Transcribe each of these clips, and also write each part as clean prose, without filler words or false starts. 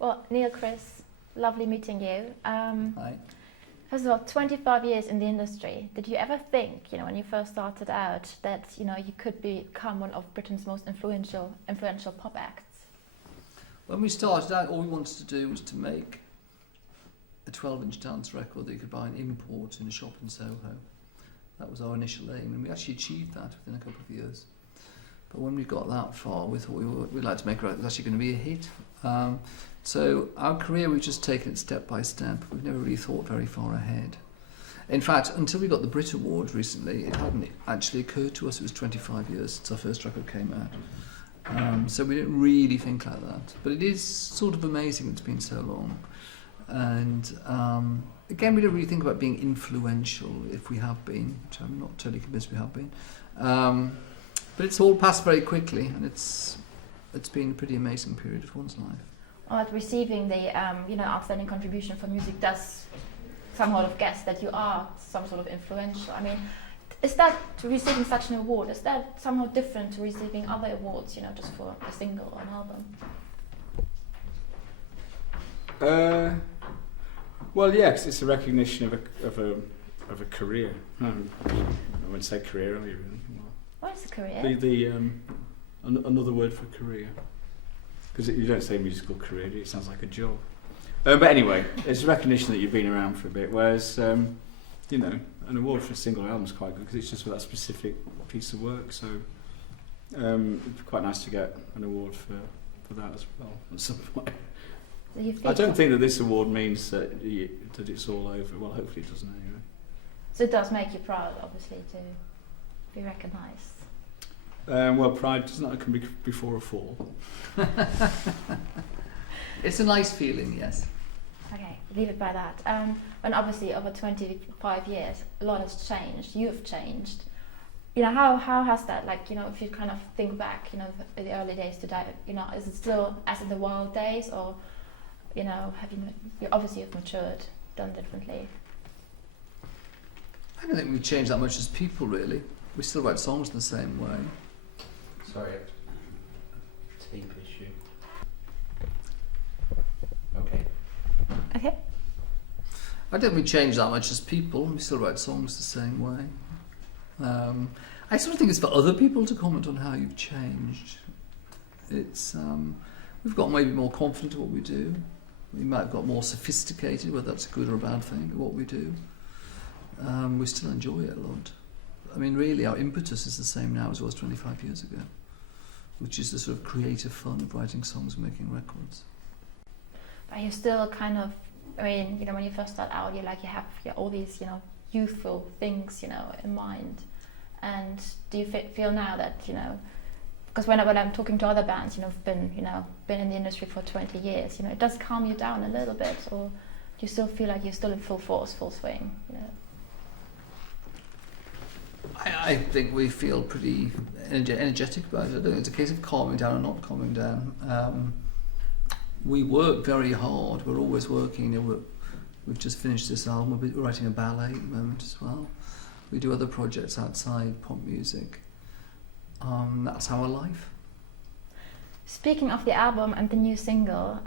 Well, Neil, Chris, lovely meeting you. Hi. First of all, 25 years in the industry. Did you ever think, when you first started out, that you could become one of Britain's most influential pop acts? When we started out, all we wanted to do was to make a 12-inch dance record that you could buy an import in a shop in Soho. That was our initial aim, and we actually achieved that within a couple of years. But when we got that far, we thought we'd like to make a record that's actually going to be a hit. So our career, we've just taken it step by step. We've never really thought very far ahead. In fact, until we got the Brit Awards recently, it hadn't actually occurred to us it was 25 years since our first record came out. So we didn't really think like that. But it is sort of amazing it's been so long. And again, we don't really think about being influential if we have been, which I'm not totally convinced we have been. But it's all passed very quickly, and it's been a pretty amazing period of one's life. Well, receiving the outstanding contribution for music does somehow guess that you are some sort of influential. I mean, is that receiving such an award? Is that somehow different to receiving other awards? Just for a single or an album. Well, yeah, 'cause it's a recognition of a career. I wouldn't say career earlier. What is a career? Another word for career. Because you don't say musical career, it sounds like a job. But anyway, it's a recognition that you've been around for a bit, whereas, an award for a single album is quite good because it's just for that specific piece of work, so it's quite nice to get an award for that as well at some point. I don't think that this award means that it's all over. Well, hopefully it doesn't anyway. So it does make you proud, obviously, to be recognised. Well, pride doesn't come before a fall. It's a nice feeling, yes. Okay, leave it by that. And obviously, over 25 years, a lot has changed. You have changed. How has that? If you kind of think back, the early days to that, is it still as in the wild days, or have you obviously you've matured, done differently? I don't think we've changed that much as people, really. We still write songs in the same way. Sorry, tape issue. Okay. Okay. I don't think we changed that much as people. We still write songs the same way. I sort of think it's for other people to comment on how you've changed. It's we've got maybe more confident at what we do. We might have got more sophisticated, whether that's a good or a bad thing, at what we do. We still enjoy it a lot. I mean, really, our impetus is the same now as it was 25 years ago, which is the sort of creative fun of writing songs and making records. But you're still kind of, when you first start out, you have all these, youthful things, in mind. And do you feel now that, because when I'm talking to other bands, been in the industry for 20 years, it does calm you down a little bit, or do you still feel like you're still in full force, full swing, I think we feel pretty energetic about it. I don't think it's a case of calming down or not calming down. We work very hard. We're always working. We've just finished this album. We're writing a ballet at the moment as well. We do other projects outside pop music. That's our life. Speaking of the album and the new single,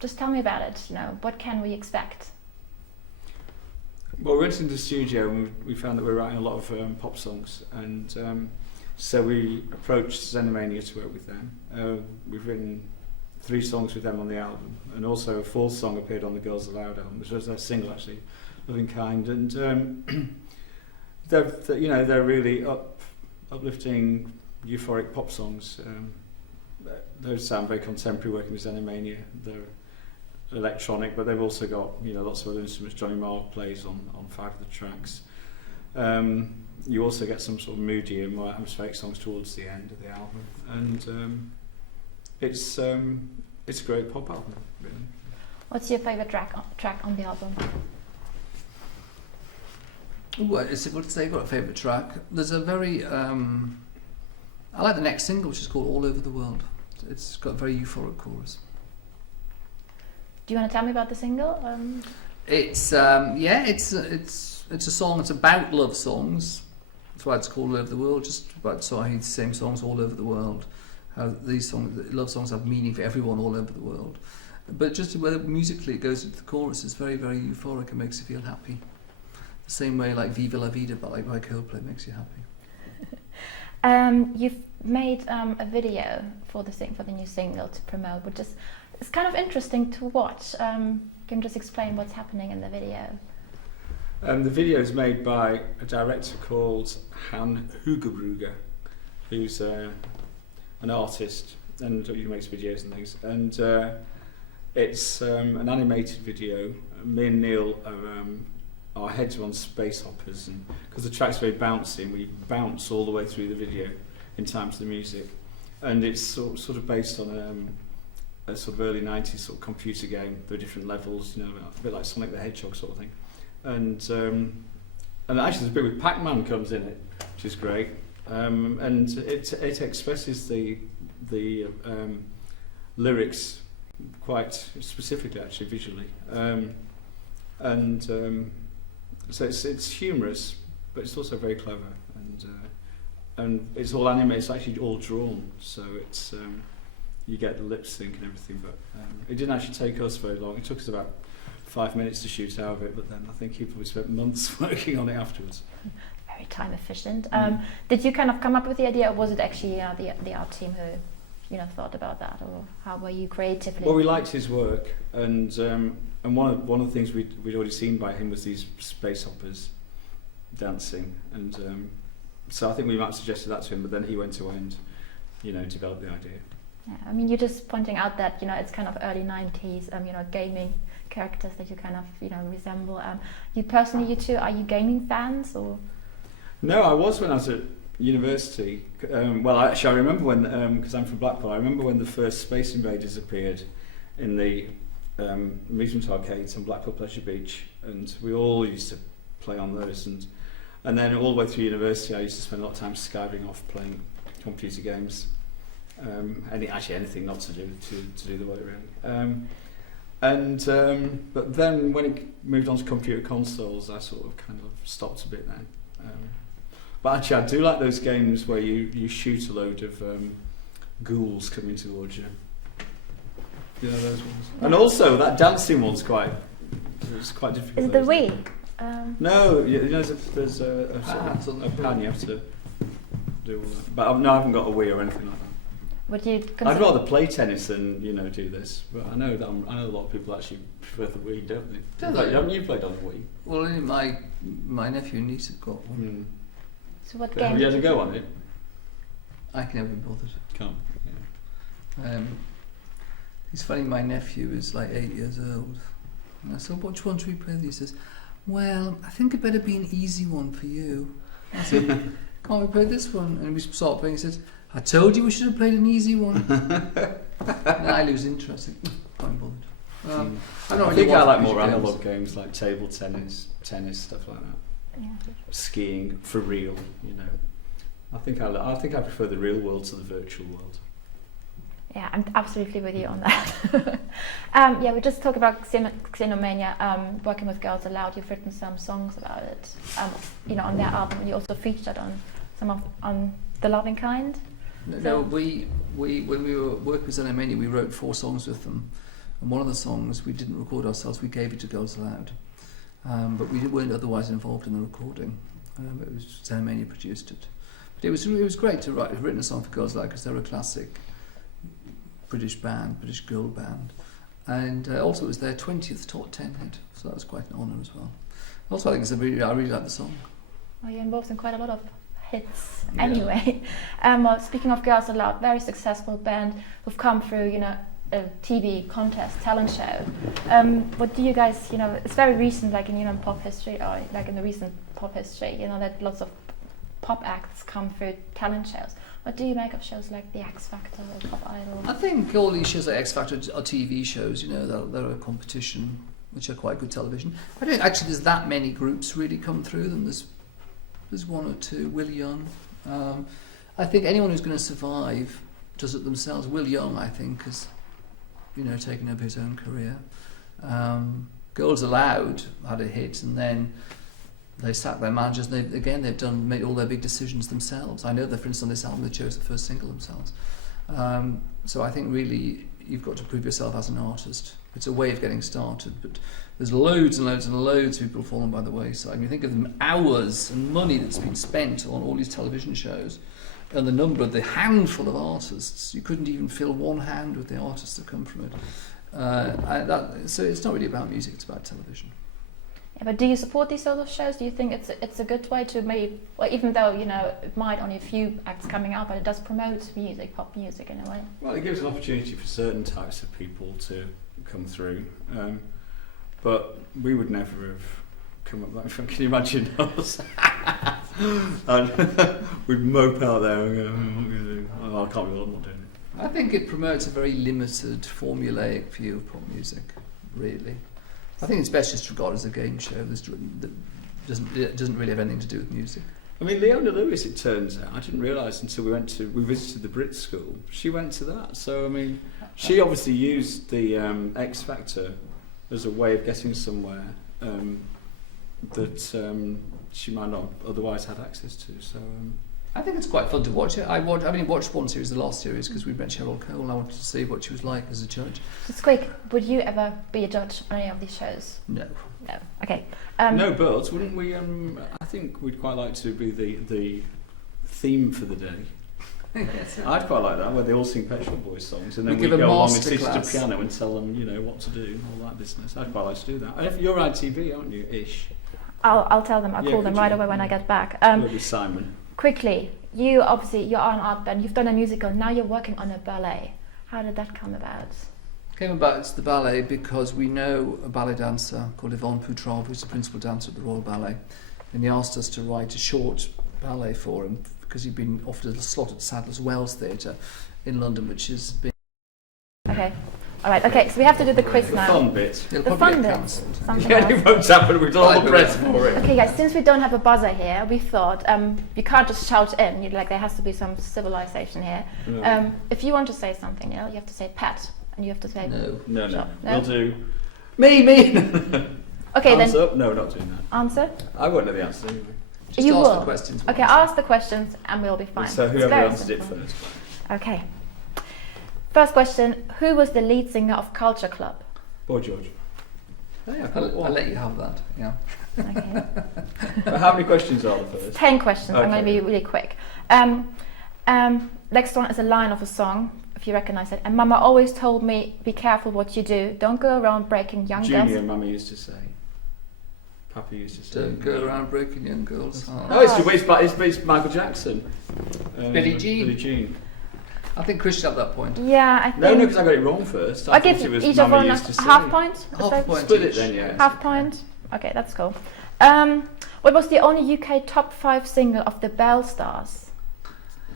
just tell me about it. What can we expect? Well, we went into the studio and we found that we were writing a lot of pop songs, and so we approached Xenomania to work with them. We've written 3 songs with them on the album, and also a 4th song appeared on the Girls Aloud album, which was their single actually, Loving Kind, and they're really uplifting, euphoric pop songs. Those sound very contemporary, working with Xenomania. They're electronic, but they've also got lots of other instruments. Johnny Marr plays on 5 of the tracks. You also get some sort of moody and more atmospheric songs towards the end of the album, and it's a great pop album, really. What's your favourite track on the album? Well, it's difficult to say I've got a favourite track. There's a very I like the next single, which is called All Over the World. It's got a very euphoric chorus. Do you want to tell me about the single? It's a song. It's about love songs. That's why it's called All Over the World. Just about the same songs all over the world. How these love songs have meaning for everyone all over the world. But just whether musically it goes into the chorus is very, very euphoric and makes you feel happy. The same way like Viva La Vida by Coldplay makes you happy. You've made a video for the new single to promote, which is it's kind of interesting to watch. Can you just explain what's happening in the video? The video is made by a director called Han Hugebruger, who's an artist and he makes videos and things. And it's an animated video. Me and Neil our heads are on space hoppers, and because the track's very bouncy, and we bounce all the way through the video in time to the music. And it's sort of based on a sort of early 90s sort of computer game. There are different levels, you know, a bit like Sonic the Hedgehog sort of thing. And actually there's a bit with Pac-Man comes in it, which is great. And it expresses the lyrics quite specifically, actually, visually. So it's humorous, but it's also very clever, and it's all animated. It's actually all drawn, so it's you get the lip sync and everything. But it didn't actually take us very long. It took us about 5 minutes to shoot out of it, but then I think he probably spent months working on it afterwards. Very time efficient. Did you kind of come up with the idea, or was it actually the art team who thought about that, or how were you creatively? Well, we liked his work, and one of the things we'd already seen by him was these space hoppers dancing, and so I think we might have suggested that to him, but then he went away and developed the idea. Yeah, I mean, you're just pointing out that it's kind of early 90s, gaming characters that you kind of resemble. You personally, you two, are you gaming fans or? No, I was when I was at university. Well, actually, I remember when, because I'm from Blackpool, I remember when the first Space Invaders appeared in the amusement arcades on Blackpool Pleasure Beach, and we all used to play on those, and then all the way through university I used to spend a lot of time skiving off playing computer games, anything not to do the work really. But then when it moved on to computer consoles, I sort of kind of stopped a bit then. But actually, I do like those games where you shoot a load of ghouls coming towards you. You know those ones? And also, that dancing one's quite difficult. Is it the Wii? No, there's a pan you have to do all that. But I haven't got a Wii or anything like that. Would you I'd rather play tennis than do this. But I know a lot of people actually prefer the Wii, don't they? Do they? Haven't you played on the Wii? Well, my nephew and niece have got one. So what Have game? you had a go on it? I can never be bothered. Can't. Yeah. It's funny, my nephew is like 8 years old. And I said, which one should we play? He says, well, I think it better be an easy one for you. I said, can't we play this one? And we start playing. He says, I told you we should have played an easy one. And I lose interest. Can't be bothered. I think I like more analog games like table tennis, stuff like that. Yeah. Skiing for real, I think I prefer the real world to the virtual world. Yeah, I'm absolutely with you on that. We just talked about Xenomania, working with Girls Aloud. You've written some songs about it, on their album, and you also featured on The Loving Kind. No, we when we were working with Xenomania, we wrote 4 songs with them, and one of the songs we didn't record ourselves. We gave it to Girls Aloud, but we weren't otherwise involved in the recording. It was Xenomania produced it. But it was great to write. Written a song for Girls Aloud because they're a classic British girl band, and also it was their 20th top 10 hit, so that was quite an honour as well. Also, I really like the song. Well, you're involved in quite a lot of hits anyway. Well, speaking of Girls Aloud, very successful band who've come through, a TV contest, talent show. What do you guys, it's very recent, like in pop history, or like in the recent pop history, that lots of pop acts come through talent shows. What do you make of shows like The X Factor or Pop Idol? I think all these shows like X Factor are TV shows, they're a competition, which are quite good television. I don't think actually there's that many groups really come through them. There's 1 or 2. Will Young. I think anyone who's going to survive does it themselves. Will Young, I think, has taken over his own career. Girls Aloud had a hit, and then they sacked their managers, and they've made all their big decisions themselves. I know that, for instance, on this album they chose the first single themselves. So I think really you've got to prove yourself as an artist It's a way of getting started, but there's loads and loads and loads of people falling by the wayside. And you think of the hours and money that's been spent on all these television shows, and the handful of artists. You couldn't even fill one hand with the artists that come from it. So it's not really about music; it's about television. Yeah, but do you support these sort of shows? Do you think it's a good way to maybe, well, even though it might only a few acts coming out, but it does promote music, pop music in a way? Well, it gives an opportunity for certain types of people to come through, but we would never have come up that. Can you imagine us? And we'd mope out there and go, what are we going to do? Oh, I can't be. I'm not doing it. I think it promotes a very limited, formulaic view of pop music. Really, I think it's best just regarded as a game show. It doesn't really have anything to do with music. I mean, Leona Lewis, it turns out, I didn't realise until we visited the Brit School. She went to that, so I mean, she obviously used the X Factor as a way of getting somewhere that she might not otherwise had access to. So I think it's quite fun to watch it. I only watched one series, the last series, because we met Cheryl Cole, and I wanted to see what she was like as a judge. Just quick, would you ever be a judge on any of these shows? No. No. Okay. no, but wouldn't we? I think we'd quite like to be the theme for the day. Yes. I'd quite like that, where they all sing Pet Shop Boys songs, and then We we give a go along and sit at masterclass. a piano and tell them, what to do, all that business. I'd quite like to do that. And if you're ITV, aren't you? Ish. I'll tell them. I'll Yeah, call them could right you? away when I get back. Lovely Simon. Quickly, you're an art band. You've done a musical. Now you're working on a ballet. How did that come about? Came about to the ballet because we know a ballet dancer called Yvonne Poutrov, who's the principal dancer at the Royal Ballet, and he asked us to write a short ballet for him because he'd been offered a slot at Sadler's Wells Theatre in London, which has been Okay. All right. Okay. So we have to do the quiz The now. fun bit. it'll The probably fun get bit. cancelled. Something Yeah, else. it won't happen. We've done all the press Right, for it. Okay, guys. Since we don't have a buzzer here, we thought you can't just shout in. There has to be some civilization here. No. If you want to say something, you have to say Pat, and you have to say. No. No. Sure. No? We'll do me. Okay, Hands then up. No, not doing that. answer. I won't know the answer anyway. Just You ask will. the questions. Okay, I'll ask the questions, and we'll be fine. So It's whoever very answered it simple. first. Okay. First question: who was the lead singer of Culture Club? Boy George. Oh, yeah, I'll let you have that. Yeah. Okay. But how many questions are there first? 10 questions. I'm going to Okay. be really quick. Next one is a line of a song, if you recognize it. And Mama always told me, be careful what you do. Don't go around breaking young Junior, girls. Mummy used to say. Papa used to say. Don't go around breaking young girls' hearts. No, it's Michael Jackson. Billie Jean. Billie Jean. I think Chris should have that point. Yeah, I think. No, because I got it wrong first. I thought give it was each of Mummy one used to a say. half point. Is Half that- point. Split it then, yeah. Half point. Okay, that's cool. What was the only UK top 5 single of the Bell Stars?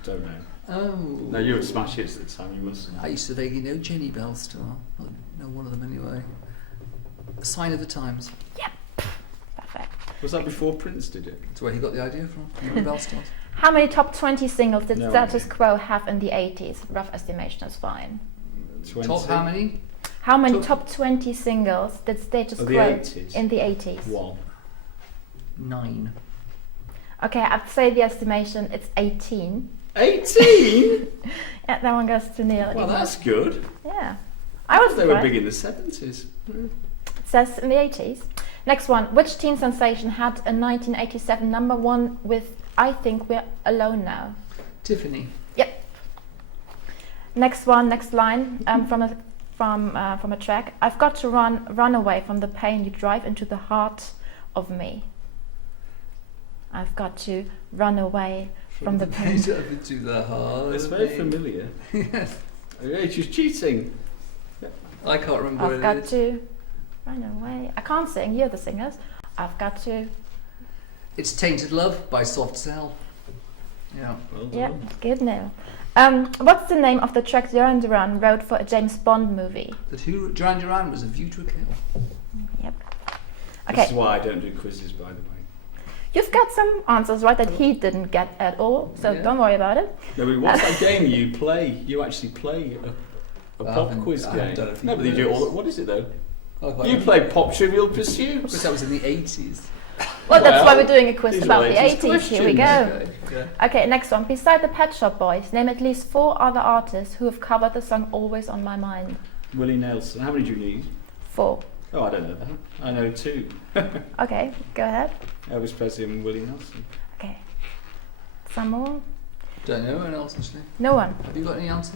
Don't know. Oh. No, you were smash hits at the time. You must. I used to vaguely know Jenny Bellstar. Well, know one of them anyway. A Sign of the Times. Perfect. Was that before Prince did it? That's where he got the idea from. Jenny Bellstars. How many top 20 singles did No Status idea. Quo have in the 80s? Rough estimation is fine. 20? Top how many? How many Top- top 20 singles did Status Oh, Quo the 80s. in the 80s? 1. 9. Okay, I'd say the estimation it's 18. 18? Yeah, that one goes to Neil. Well, that's good. Yeah. I was They were surprised. big in the 70s. It says in the 80s. Next one. Which teen sensation had a 1987 #1 with I Think We're Alone Now? Tiffany. Yep. Next one, next line from a track. I've got to run away from the pain you drive into the heart of me. I've got to run away from the pain. to the heart. It's very familiar. Yes. Yeah, she's cheating. I can't remember I've what got it is. to run away. I can't sing. You're the singers. I've got to. It's Tainted Love by Soft Cell. Yeah. Well Yeah, done. good Neil. What's the name of the track Duran Duran wrote for a James Bond movie? That who Duran Duran was A View to a Kill. Yep. This is Okay, why I don't do quizzes, by the way. you've got some answers right that he didn't get at all, so Yeah. don't worry about it. No, but what's that game you play? You actually play a I pop haven't- quiz I haven't game. done it for No, but you do it years. all. What is it though? Oh, quite You right. play Pop Trivial Of course, Pursuit. that was in the 80s. Well, that's why Well, we're doing a quiz these are about the 80s 80s. Here we questions. go. Okay. Okay, next one. Beside the Pet Shop Boys, name at least 4 other artists who have covered the song Always on My Mind. Willie Nelson. How many do you need? 4. Oh, I don't know that. I know 2. Okay, go ahead. Elvis Presley and Willie Nelson. Okay. Some more? Don't know anyone else actually. No one. Have you got any answer?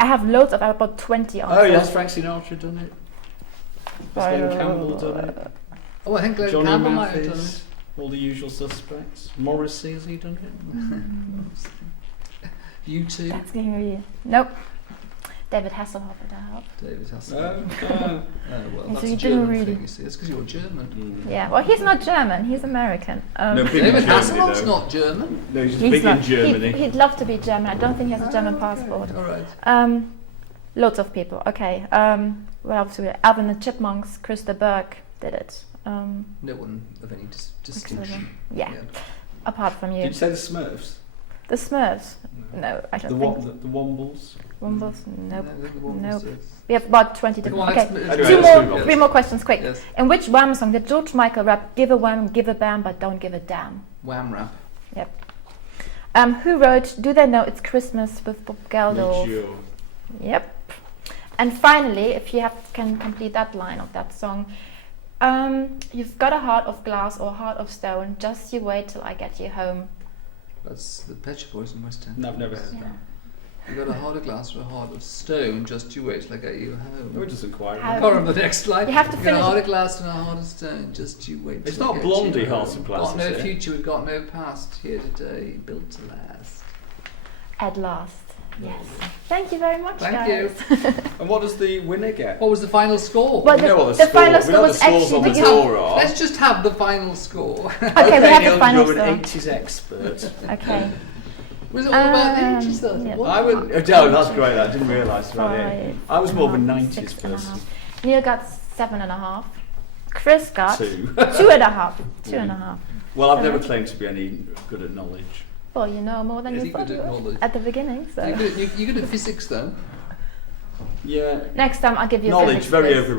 I have loads of about 20 answers. Oh, yes, Frank Sinatra done it. Has Glenn Campbell done it? Oh, I think Glenn Johnny Campbell might have done it. Mathis. All the usual suspects. Morrissey, has he done it? You two, That's getting really... Nope. David Hasselhoff would help. David Hasselhoff. Oh, Well, And that's so a you didn't German really- thing, you see. It's because you're German. Yeah, well, he's not German, he's American. No, big in David Germany, Hasselhoff's though. not German. No, he's he's big not. in Germany. He'd love to be German. I don't think he has a German passport. All right. Loads of people. Okay. What else do we have? Alvin and the Chipmunks, Krista Burke did it. No one of any distinction. Yeah. Apart from you. Did you say the Smurfs? The Smurfs? No, I The don't think. the Wombles? Wombles? No, Nope. I think the one Nope. was this. We have about 20 Come on, different. let's- Okay. Anyway, Two let's more, move on. 3 more questions, quick. Yes. In which Wham song did George Michael rap "Give a Wham, give a bam, but don't give a damn"? Wham rap. Who wrote "Do They Know It's Christmas" with Bob Geldof? Mature. Yep. And finally, if you can complete that line of that song, you've got a heart of glass or a heart of stone. Just you wait till I get you home. That's the Pet Shop Boys in West End. No, I've never heard Yeah. that. You got a heart of glass or a heart of stone. Just you wait till I get you No, it home. doesn't quite. How- I can't remember the next line. You have to got a finish heart it. of glass and a heart of stone. Just you wait. It's till I not get Blondie, you Heart home. of Glass, Got no is it? future. We've got no past. Here today, built to last. At last. Yes. Thank you very much, Thank guys. And what does the winner get? What was the final score? Well, We know what the the score- final we score know was the scores on actually the the door are. Let's just have the final score. Okay, we have Neil, the final you're an score. 80s expert. Okay. Was it all about the Um, ages though? yeah. What? I would. Oh, that's great. I didn't realise about it. 5, I was more of a 5, 90s 6.5. person. Neil got 7.5. Chris got 2. 2.5. 2.5. Well, I've never Seven. claimed to be any good at knowledge. Well, you know more than Is you he thought good you at would knowledge? at the beginning. So You're good at physics though. Yeah. next time I'll give you a Knowledge, physics very quiz. overrated.